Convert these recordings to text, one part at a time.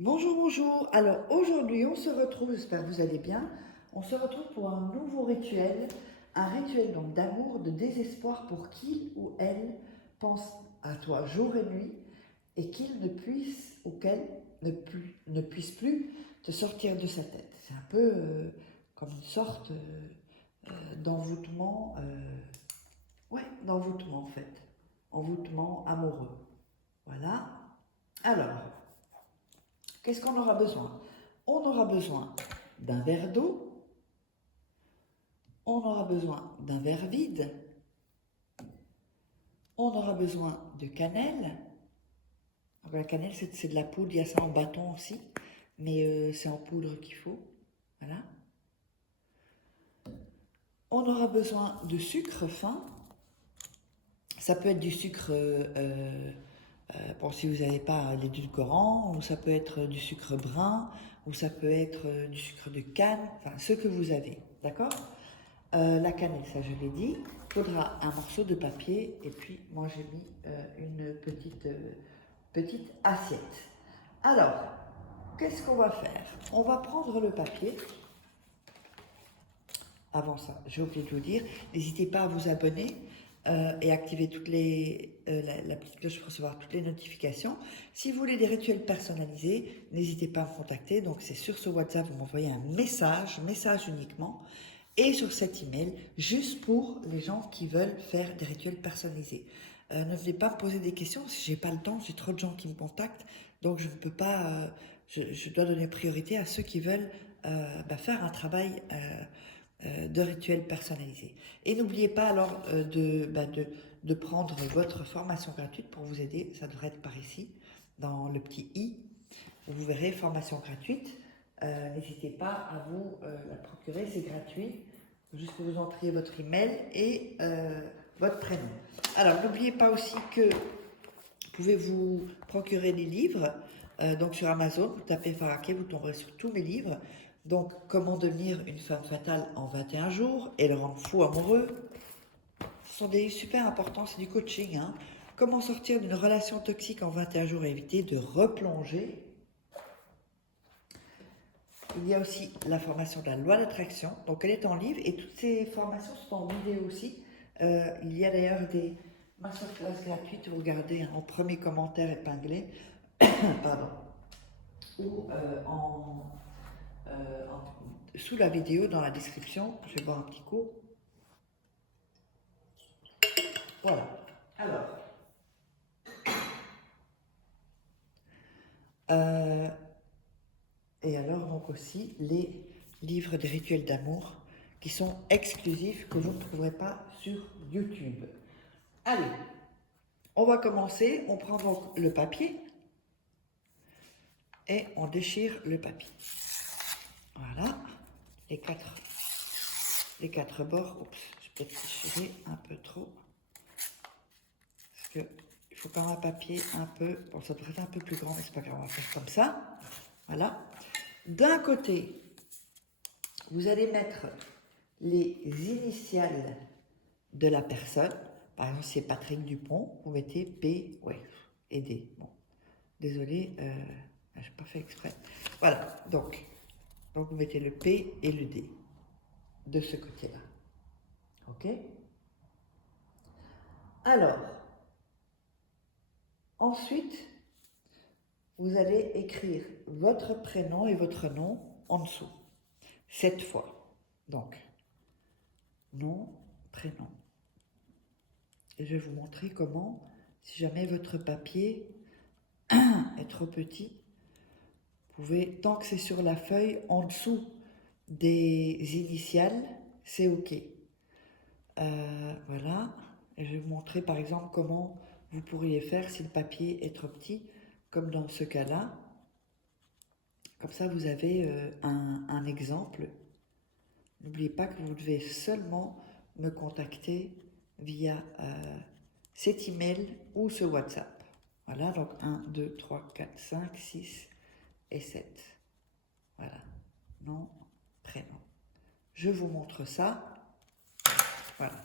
Bonjour, bonjour. Alors aujourd'hui, on se retrouve, j'espère que vous allez bien. On se retrouve pour un nouveau rituel, un rituel donc d'amour, de désespoir pour qu'il ou elle pense à toi jour et nuit et qu'il ne puisse ou qu'elle ne puisse plus te sortir de sa tête. C'est un peu comme une sorte d'envoûtement, ouais, d'envoûtement en fait, envoûtement amoureux. Voilà. Alors, qu'est-ce qu'on aura besoin? On aura besoin d'un verre d'eau, on aura besoin d'un verre vide, on aura besoin de cannelle. Donc la cannelle, c'est de la poudre, il y a ça en bâton aussi, mais c'est en poudre qu'il faut. Voilà. On aura besoin de sucre fin. Ça peut être du sucre, bon, si vous n'avez pas l'édulcorant, ou ça peut être du sucre brun, ou ça peut être du sucre de canne, enfin ce que vous avez, d'accord? La cannelle, ça je l'ai dit. Il faudra un morceau de papier et puis moi j'ai mis une petite assiette. Alors, qu'est-ce qu'on va faire? On va prendre le papier. Avant ça, j'ai oublié de vous dire, n'hésitez pas à vous abonner et activer la petite cloche pour recevoir toutes les notifications. Si vous voulez des rituels personnalisés, n'hésitez pas à me contacter. Donc c'est sur ce WhatsApp, vous m'envoyez un message uniquement. Et sur cet email, juste pour les gens qui veulent faire des rituels personnalisés. Ne venez pas me poser des questions, si j'ai pas le temps, j'ai trop de gens qui me contactent, donc je ne peux pas, je dois donner priorité à ceux qui veulent faire un travail de rituels personnalisés. Et n'oubliez pas alors de prendre votre formation gratuite pour vous aider, ça devrait être par ici, dans le petit i, où vous verrez formation gratuite. N'hésitez pas à vous la procurer, c'est gratuit. Il faut juste que vous entriez votre email et votre prénom. Alors n'oubliez pas aussi que vous pouvez vous procurer des livres. Donc sur Amazon, vous tapez Faraké, vous tomberez sur tous mes livres. Donc comment devenir une femme fatale en 21 jours et le rendre fou amoureux. Ce sont des livres super importants, c'est du coaching. Hein. Comment sortir d'une relation toxique en 21 jours et éviter de replonger. Il y a aussi la formation de la loi d'attraction. Donc elle est en livre et toutes ces formations sont en vidéo aussi. Il y a d'ailleurs des masterclass gratuites, vous regardez en premier commentaire épinglé, pardon, ou sous la vidéo dans la description. Je vais boire un petit coup. Voilà. Alors, et alors donc aussi les livres des rituels d'amour qui sont exclusifs, que vous ne trouverez pas sur YouTube. Allez, on va commencer. On prend donc le papier et on déchire le papier. Voilà, les quatre bords. Oups, j'ai peut-être déchiré un peu trop. Parce que il faut quand même un papier un peu, bon ça devrait être un peu plus grand, mais c'est pas grave, on va faire comme ça. Voilà. D'un côté, vous allez mettre les initiales de la personne. Par exemple, si c'est Patrick Dupont, vous mettez P, ouais, et D. Bon, désolé, je n'ai pas fait exprès. Voilà, donc vous mettez le P et le D de ce côté-là. Ok? Alors, ensuite, vous allez écrire votre prénom et votre nom en dessous. 7 fois. Donc, nom, prénom. Et je vais vous montrer comment, si jamais votre papier est trop petit, vous pouvez, tant que c'est sur la feuille, en dessous des initiales, c'est OK. Voilà. Et je vais vous montrer par exemple comment vous pourriez faire si le papier est trop petit, comme dans ce cas-là. Comme ça, vous avez un exemple. N'oubliez pas que vous devez seulement me contacter via cet email ou ce WhatsApp. Voilà, donc 1, 2, 3, 4, 5, 6 et 7. Voilà, nom, prénom. Je vous montre ça. Voilà,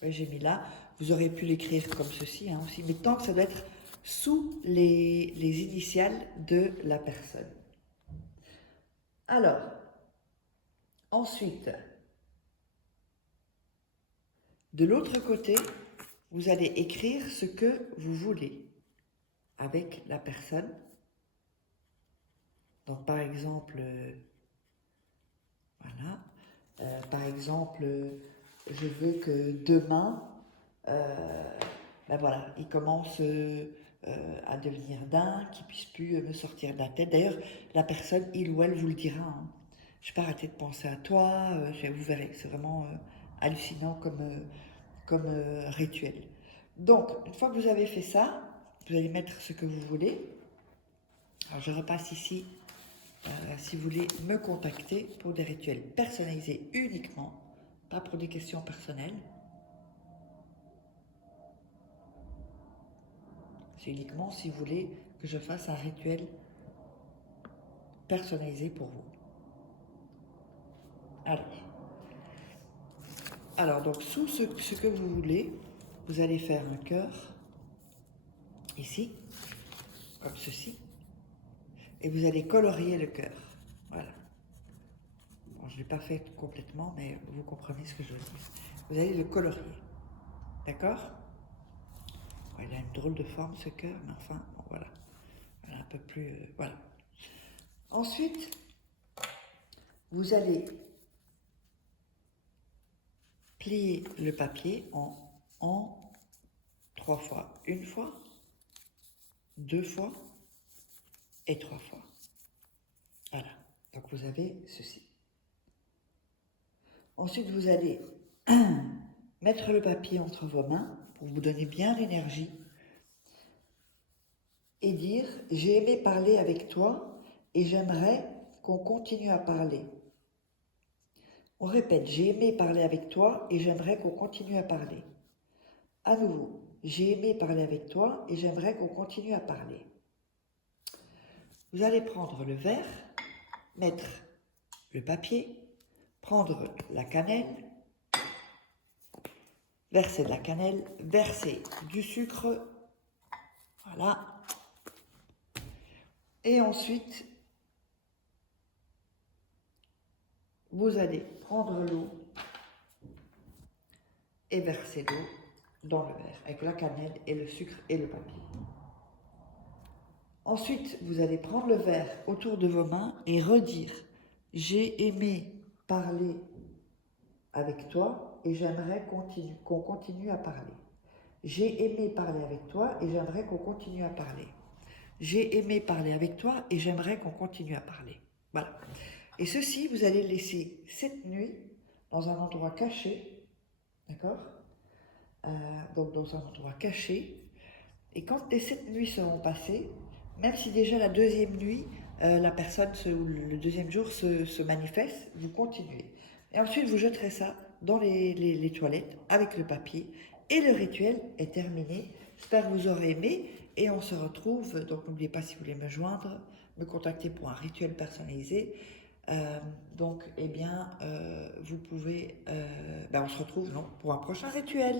oui, j'ai mis là. Vous auriez pu l'écrire comme ceci hein, aussi, mais tant que ça doit être sous les initiales de la personne. Alors, ensuite, de l'autre côté, vous allez écrire ce que vous voulez avec la personne. Donc, par exemple, voilà. Par exemple, je veux que demain, ben voilà, il commence à devenir dingue, qu'il ne puisse plus me sortir de la tête. D'ailleurs, la personne, il ou elle vous le dira. Hein. Je n'ai pas arrêté de penser à toi, vous verrez, c'est vraiment hallucinant comme rituel. Donc, une fois que vous avez fait ça, vous allez mettre ce que vous voulez. Alors, je repasse ici. Si vous voulez me contacter pour des rituels personnalisés uniquement, pas pour des questions personnelles. C'est uniquement si vous voulez que je fasse un rituel personnalisé pour vous. Alors donc sous ce que vous voulez, vous allez faire un cœur, ici, comme ceci, et vous allez colorier le cœur. Voilà. Bon, je ne l'ai pas fait complètement, mais vous comprenez ce que je veux dire. Vous allez le colorier. D'accord? Ouais, il a une drôle de forme ce cœur, mais enfin, bon, voilà. Voilà. Un peu plus... voilà. Ensuite, vous allez plier le papier en 3 fois. 1 fois, 2 fois et 3 fois. Voilà. Donc vous avez ceci. Ensuite, vous allez mettre le papier entre vos mains pour vous donner bien l'énergie et dire « J'ai aimé parler avec toi et j'aimerais qu'on continue à parler ». On répète « J'ai aimé parler avec toi et j'aimerais qu'on continue à parler ». À nouveau, « J'ai aimé parler avec toi et j'aimerais qu'on continue à parler ». Vous allez prendre le verre, mettre le papier, prendre la cannelle, verser de la cannelle, verser du sucre, voilà. Et ensuite, vous allez prendre l'eau et verser l'eau dans le verre avec la cannelle et le sucre et le papier. Ensuite, vous allez prendre le verre autour de vos mains et redire « J'ai aimé parler avec toi et j'aimerais qu'on continue à parler. J'ai aimé parler avec toi et j'aimerais qu'on continue à parler. J'ai aimé parler avec toi et j'aimerais qu'on continue à parler. » Voilà. Et ceci, vous allez laisser cette nuit dans un endroit caché, d'accord? Donc dans un endroit caché. Et quand les 7 nuits seront passées, même si déjà la deuxième nuit, la personne, le deuxième jour se manifeste, vous continuez. Et ensuite, vous jeterez ça dans les toilettes avec le papier et le rituel est terminé. J'espère que vous aurez aimé et on se retrouve. Donc n'oubliez pas, si vous voulez me joindre, me contacter pour un rituel personnalisé. Donc, eh bien, vous pouvez... on se retrouve pour un prochain rituel.